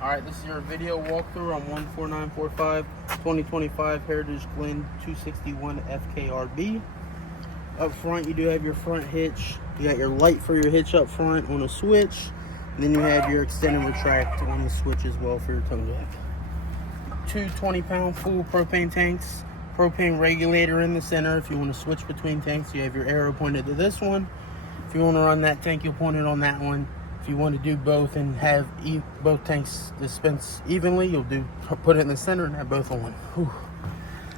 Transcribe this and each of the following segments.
Alright, this is your video walkthrough on 14945 2025 Heritage Glen 261FKRB. Up front, you do have your front hitch. You got your light for your hitch up front on a switch. And then you have your extend and retract on the switch as well for your tow jack. Two 20-pound full propane tanks. Propane regulator in the center. If you want to switch between tanks, you have your arrow pointed to this one. If you want to run that tank, you'll point it on that one. If you want to do both and have both tanks dispense evenly, you'll put it in the center and have both on one. Whew.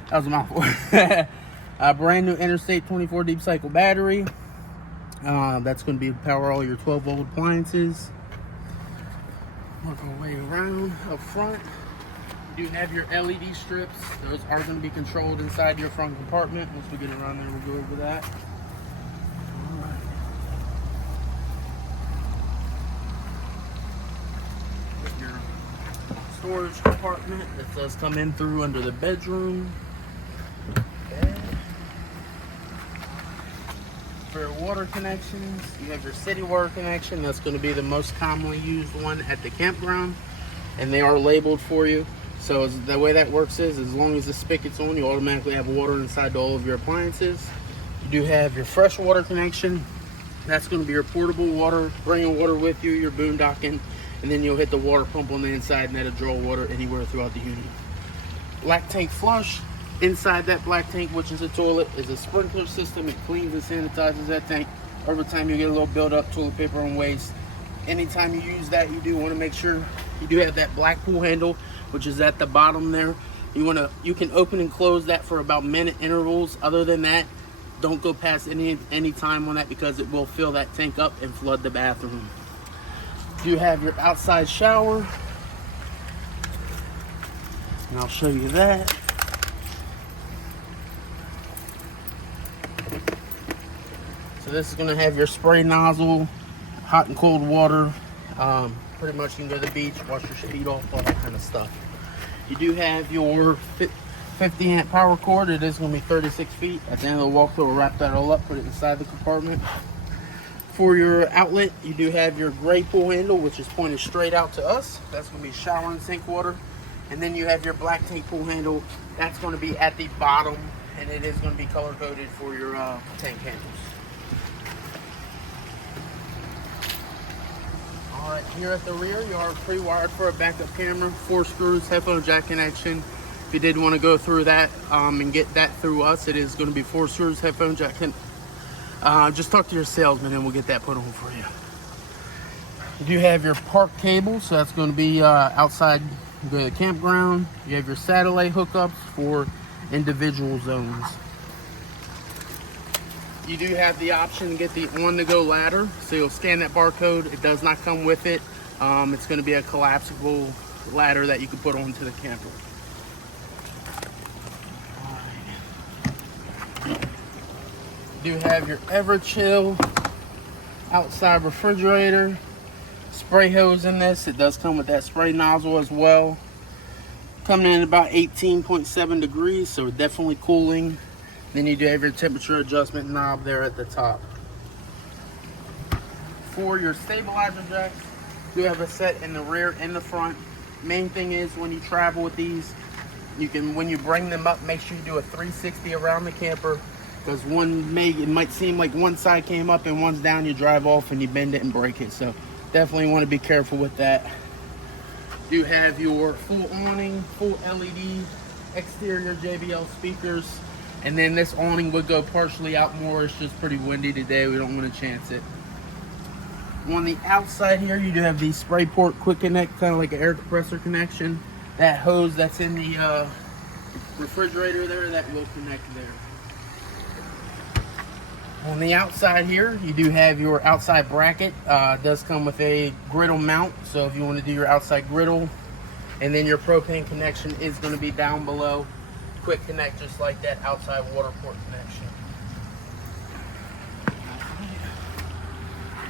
That was a mouthful. A brand new Interstate 24 deep cycle battery. That's going to be power all your 12-volt appliances. Work our way around. Up front, you do have your LED strips. Those are going to be controlled inside your front compartment. Once we get around there, we'll go over that. Storage compartment that does come in through under the bedroom. Okay. For your water connections, you have your city water connection. That's going to be the most commonly used one at the campground, and they are labeled for you. So the way that works is, as long as the spigot's on, you automatically have water inside all of your appliances. You do have your fresh water connection. That's going to be your portable water, bringing water with you, your boondocking. And then you'll hit the water pump on the inside and that'll draw water anywhere throughout the unit. Black tank flush. Inside that black tank, which is a toilet, is a sprinkler system. It cleans and sanitizes that tank. Every time you get a little buildup, toilet paper and waste. Anytime you use that, you do want to make sure you do have that black pool handle, which is at the bottom there. You can open and close that for about minute intervals. Other than that, don't go past any time on that because it will fill that tank up and flood the bathroom. You have your outside shower, and I'll show you that. So this is going to have your spray nozzle, hot and cold water. Pretty much you can go to the beach, wash your feet off, all that kind of stuff. You do have your 50 amp power cord. It is going to be 36 feet. At the end of the walkthrough, we'll wrap that all up, put it inside the compartment. For your outlet, you do have your gray pool handle, which is pointed straight out to us. That's going to be shower and sink water. And then you have your black tank pool handle. That's going to be at the bottom, and it is going to be color coded for your tank handles. All right, here at the rear, you are pre-wired for a backup camera, 4 screws, headphone jack connection. If you did want to go through that and get that through us, it is going to be 4 screws, headphone jack connection. Just talk to your salesman and we'll get that put on for you. You do have your park cable, so that's going to be outside. You go to the campground. You have your satellite hookups for individual zones. You do have the option to get the on-the-go ladder, so you'll scan that barcode. It does not come with it. It's going to be a collapsible ladder that you can put onto the camper. You do have your Ever-Chill outside refrigerator, spray hose in this. It does come with that spray nozzle as well. Coming in about 18.7 degrees, so definitely cooling. Then you do have your temperature adjustment knob there at the top. For your stabilizer jacks, you have a set in the rear and the front. Main thing is when you travel with these, when you bring them up, make sure you do a 360 around the camper. Because it might seem like one side came up and one's down, you drive off and you bend it and break it. So definitely want to be careful with that. You have your full awning, full LED, exterior JBL speakers. And then this awning would go partially out more. It's just pretty windy today. We don't want to chance it. On the outside here, you do have the spray port quick connect, kind of like an air compressor connection. That hose that's in the refrigerator there, that will connect there. On the outside here, you do have your outside bracket. It does come with a griddle mount, so if you want to do your outside griddle, and then your propane connection is going to be down below. Quick connect just like that outside water port connection.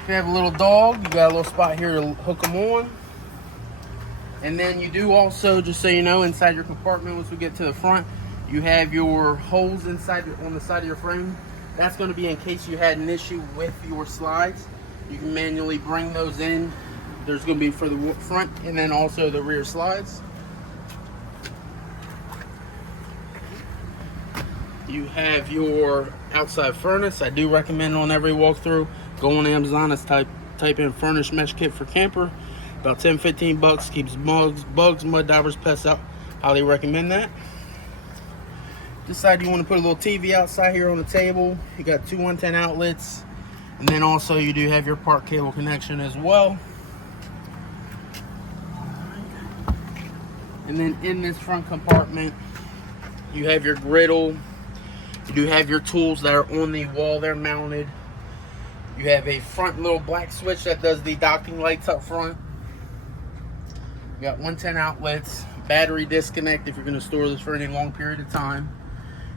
If you have a little dog, you got a little spot here to hook them on. And then you do also, just so you know, inside your compartment, once we get to the front, you have your holes inside on the side of your frame. That's going to be in case you had an issue with your slides. You can manually bring those in There's going to be for the front and then also the rear slides. You have your outside furnace. I do recommend on every walkthrough, go on Amazon and type in furnace mesh kit for camper. About 10-15 bucks, keeps bugs, mud daubers, pests out. Highly recommend that. Decide you want to put a little TV outside here on the table. You got two 110 outlets, and then also you do have your park cable connection as well. And then in this front compartment, you have your griddle. You do have your tools that are on the wall. They're mounted. You have a front little black switch that does the docking lights up front. You got 110 outlets, battery disconnect if you're going to store this for any long period of time.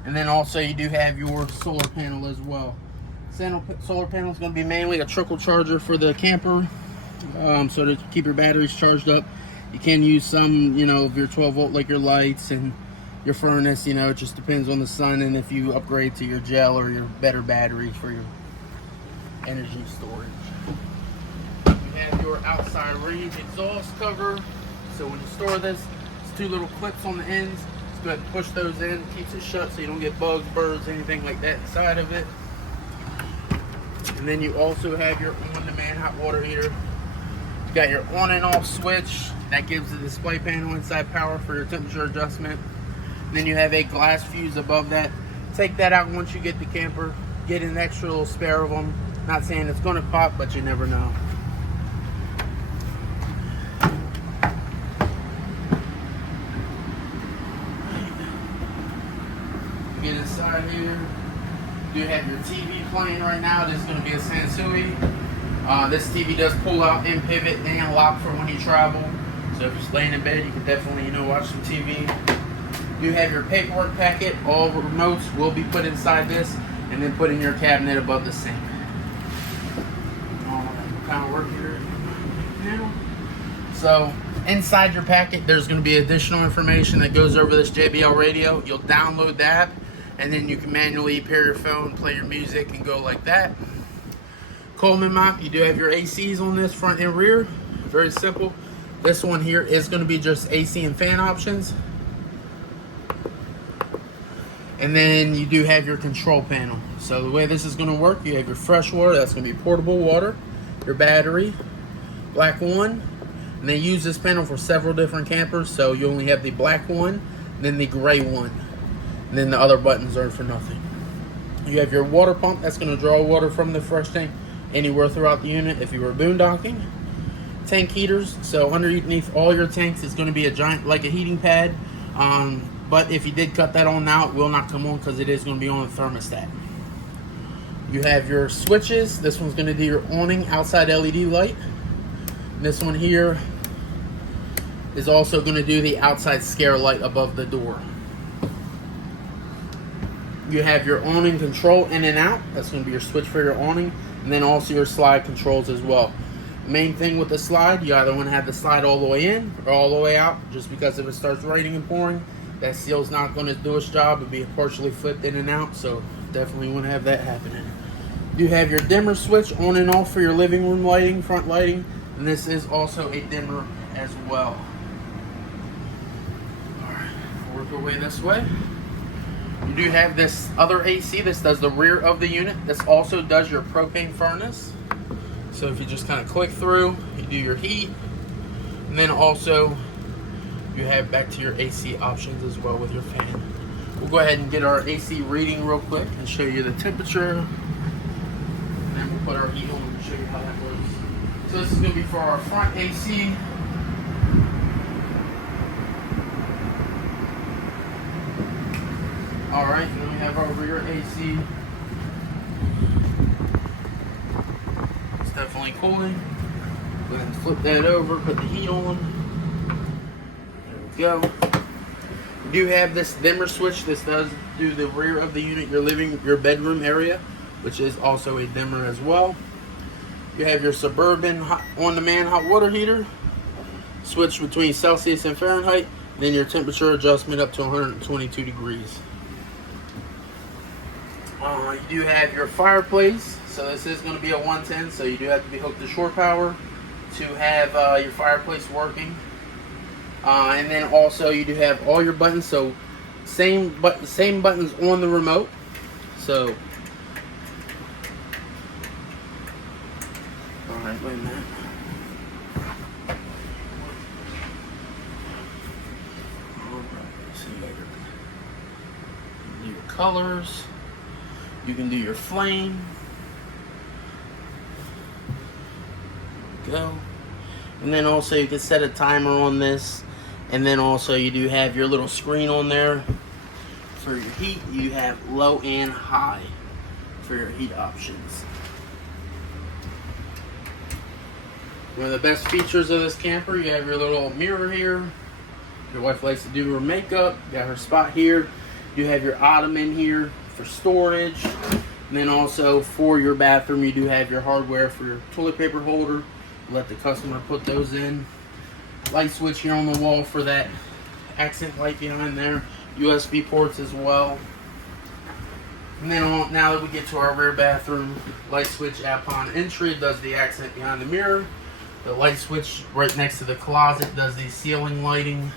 And then also you do have your solar panel as well. Solar panel is going to be mainly a trickle charger for the camper, so to keep your batteries charged up. You can use some, of your 12 volt like your lights and your furnace, it just depends on the sun and if you upgrade to your gel or your better battery for your energy storage. You have your outside range exhaust cover. So when you store this, it's two little clips on the ends. Just go ahead and push those in, keeps it shut so you don't get bugs, birds, anything like that inside of it. And then you also have your on-demand hot water heater. You got your on and off switch that gives the display panel inside power for your temperature adjustment. And then you have a glass fuse above that. Take that out once you get the camper. Get an extra little spare of them. Not saying it's going to pop, but you never know. Get inside here. You have your TV playing right now. This is going to be a Sansui. This TV does pull out and pivot and lock for when you travel. So if you're staying in bed, you can definitely, watch some TV. You have your paperwork packet. All remotes will be put inside this and then put in your cabinet above the sink. Kind of work here now. So inside your packet, there's going to be additional information that goes over this JBL radio. You'll download the app, and then you can manually pair your phone, play your music, and go like that. Coleman mop. You do have your ACs on this front and rear. Very simple. This one here is going to be just AC and fan options. And then you do have your control panel. So the way this is going to work, you have your fresh water. That's going to be portable water. Your battery, black one. And they use this panel for several different campers. So you only have the black one, then the gray one. And then the other buttons are for nothing. You have your water pump. That's going to draw water from the fresh tank anywhere throughout the unit if you were boondocking. Tank heaters. So underneath all your tanks is going to be a giant, like a heating pad. But if you did cut that on now, it will not come on because it is going to be on the thermostat. You have your switches. This one's going to do your awning outside LED light. And this one here is also going to do the outside scare light above the door. You have your awning control in and out. That's going to be your switch for your awning. And then also your slide controls as well. Main thing with the slide, you either want to have the slide all the way in or all the way out, just because if it starts raining and pouring, that seal's not going to do its job. It'll be partially flipped in and out, so definitely want to have that happening. You have your dimmer switch on and off for your living room lighting, front lighting, and this is also a dimmer as well. Alright, work our way this way. You do have this other AC. This does the rear of the unit. This also does your propane furnace. So if you just kind of click through, you do your heat, and then also you have back to your AC options as well with your fan. We'll go ahead and get our AC reading real quick and show you the temperature. And then we'll put our heat on and show you how that works. So this is going to be for our front AC. Alright, and then we have our rear AC. It's definitely cooling. Go ahead and flip that over, put the heat on. There we go. You do have this dimmer switch. This does do the rear of the unit, your bedroom area, which is also a dimmer as well. You have your Suburban on-demand hot water heater. Switch between Celsius and Fahrenheit. Then your temperature adjustment up to 122 degrees. You do have your fireplace. So this is going to be a 110, so you do have to be hooked to shore power. to have your fireplace working. And then also you do have all your buttons, so same buttons on the remote. So, all right, wait a minute. All right, so you can do your colors. You can do your flame. Go. And then also you can set a timer on this. And then also you do have your little screen on there for your heat. You have low and high for your heat options. One of the best features of this camper, you have your little mirror here. Your wife likes to do her makeup. You got her spot here. You have your ottoman here for storage. And then also for your bathroom, you do have your hardware for your toilet paper holder. Let the customer put those in. Light switch here on the wall for that accent light behind there. USB ports as well. And then now that we get to our rear bathroom, light switch upon entry does the accent behind the mirror. The light switch right next to the closet does the ceiling lighting.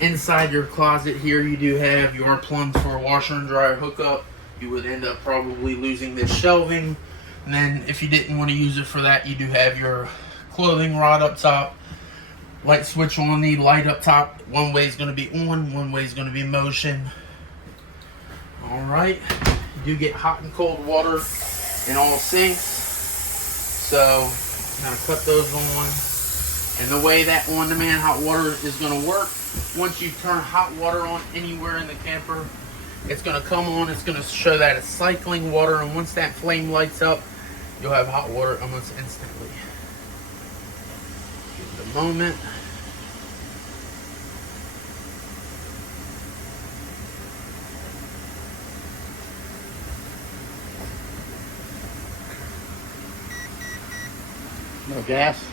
Inside your closet here, you do have your plugs for a washer and dryer hookup. You would end up probably losing this shelving. And then if you didn't want to use it for that, you do have your clothing rod up top. Light switch on the light up top. One way is going to be on, one way is going to be motion. Alright. You do get hot and cold water in all sinks. So, now cut those on. And the way that on-demand hot water is going to work, once you turn hot water on anywhere in the camper, it's going to come on, it's going to show that it's cycling water, and once that flame lights up, you'll have hot water almost instantly. Give it a moment. No gas.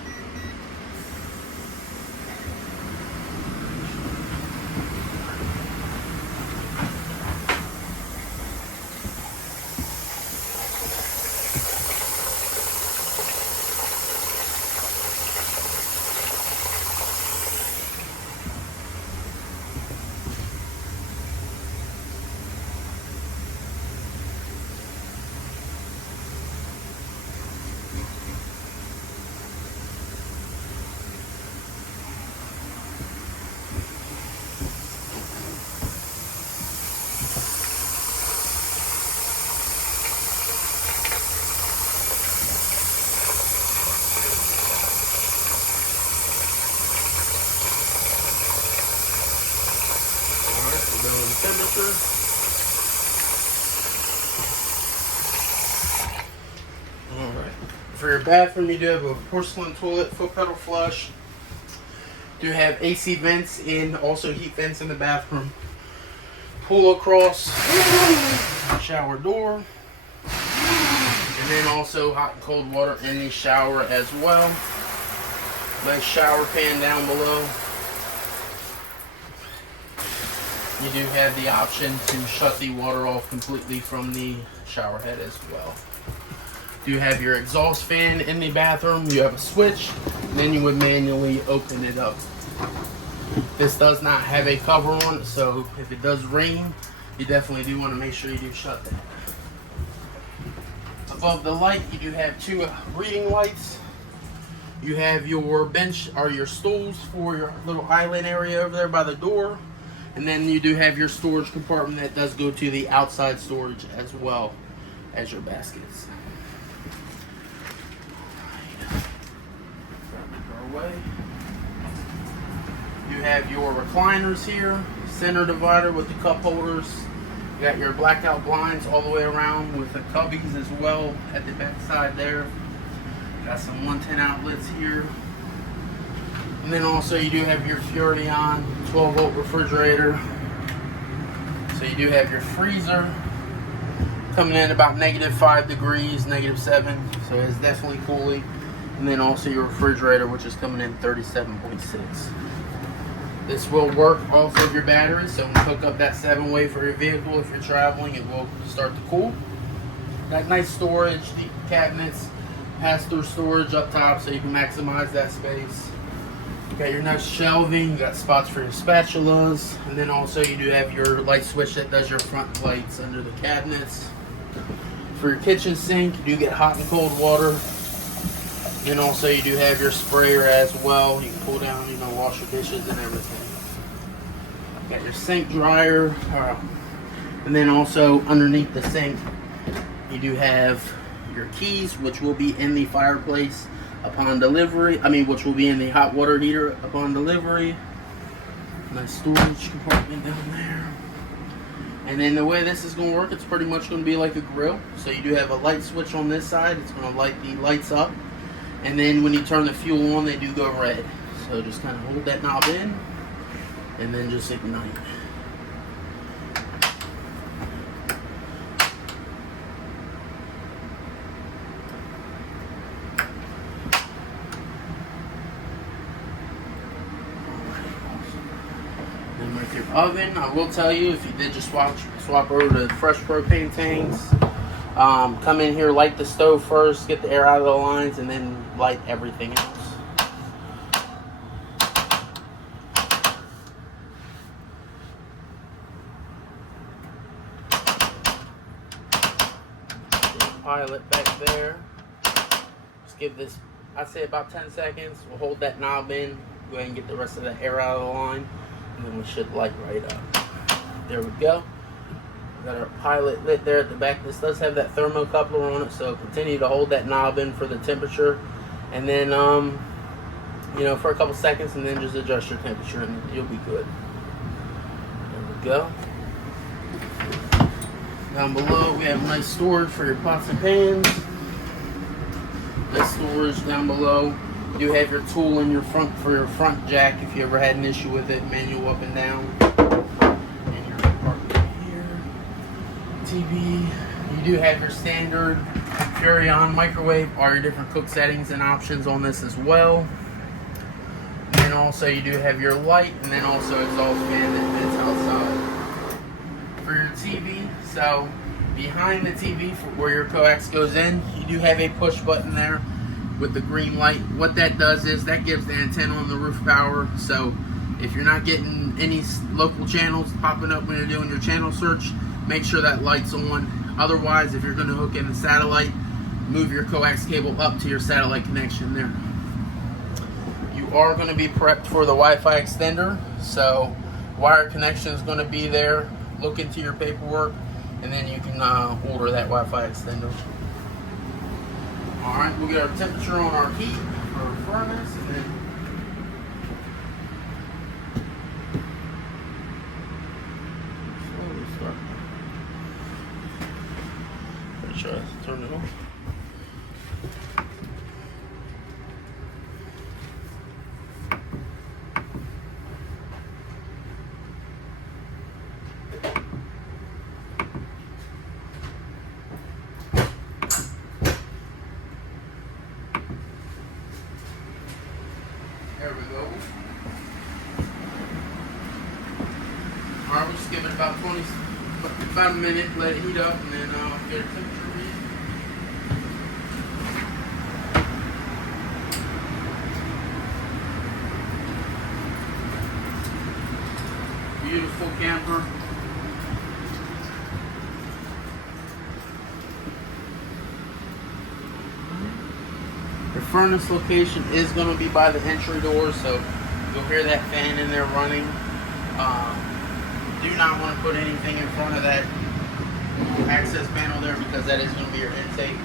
Temperature. Alright. For your bathroom, you do have a porcelain toilet, foot pedal flush. Do have AC vents and also heat vents in the bathroom. Pull across shower door. And then also hot and cold water in the shower as well. Nice shower pan down below. You do have the option to shut the water off completely from the shower head as well. You have your exhaust fan in the bathroom. You have a switch, and then you would manually open it up. This does not have a cover on it, so if it does rain, you definitely do want to make sure you do shut that. Above the light, you do have two reading lights. You have your bench or your stools for your little island area over there by the door. And then you do have your storage compartment that does go to the outside storage as well as your baskets. Away. You have your recliners here, center divider with the cup holders. You got your blackout blinds all the way around with the cubbies as well at the back side there. Got some 110 outlets here. And then also you do have your Furrion 12-volt refrigerator. So you do have your freezer coming in about -5 degrees, -7. So it's definitely cooling. And then also your refrigerator, which is coming in 37.6. This will work off of your battery. So when you hook up that 7-way for your vehicle, if you're traveling, it will start to cool. Got nice storage, deep cabinets. pass-through storage up top so you can maximize that space. You got your nice shelving, you got spots for your spatulas, and then also you do have your light switch that does your front lights under the cabinets. For your kitchen sink, you do get hot and cold water. And also you do have your sprayer as well. You can pull down, you know, wash your dishes and everything. Got your sink dryer. And then also underneath the sink, you do have your keys, which will be in the fireplace upon delivery. Which will be in the hot water heater upon delivery. Nice storage compartment down there. And then the way this is going to work, it's pretty much going to be like a grill. So you do have a light switch on this side. It's going to light the lights up. And then when you turn the fuel on, they do go red. So just kind of hold that knob in and then just ignite. Then with your oven, I will tell you, if you did just swap over to fresh propane tanks, come in here, light the stove first, get the air out of the lines, and then light everything else. Pilot back there. Just give this, I'd say about 10 seconds. We'll hold that knob in, go ahead and get the rest of the air out of the line, and then we should light right up. There we go. Got our pilot lit there at the back. This does have that thermocoupler on it, so continue to hold that knob in for the temperature, and then you know, for a couple seconds, and then just adjust your temperature and you'll be good. There we go. Down below we have nice storage for your pots and pans. Nice storage down below. You do have your tool in your front for your front jack if you ever had an issue with it, manual up and down. TV. You do have your standard Furrion microwave, all your different cook settings and options on this as well. And then also you do have your light, and then also exhaust fan that fits outside. For your TV, so behind the TV for where your coax goes in, you do have a push button there with the green light. What that does is that gives the antenna on the roof power, so if you're not getting any local channels popping up when you're doing your channel search, make sure that light's on. Otherwise, if you're going to hook in the satellite, move your coax cable up to your satellite connection there. You are going to be prepped for the Wi-Fi extender, so wire connection is going to be there. Look into your paperwork, and then you can order that Wi-Fi extender. Alright, we'll get our temperature on our heat for our furnace, and then turn it on. There we go. Alright, we'll just give it about 25 minutes, let it heat up, and then get a temperature read. Beautiful camper. Your furnace location is going to be by the entry door, so you'll hear that fan in there running. Do not want to put anything in front of that access panel there because that is going to be your intake.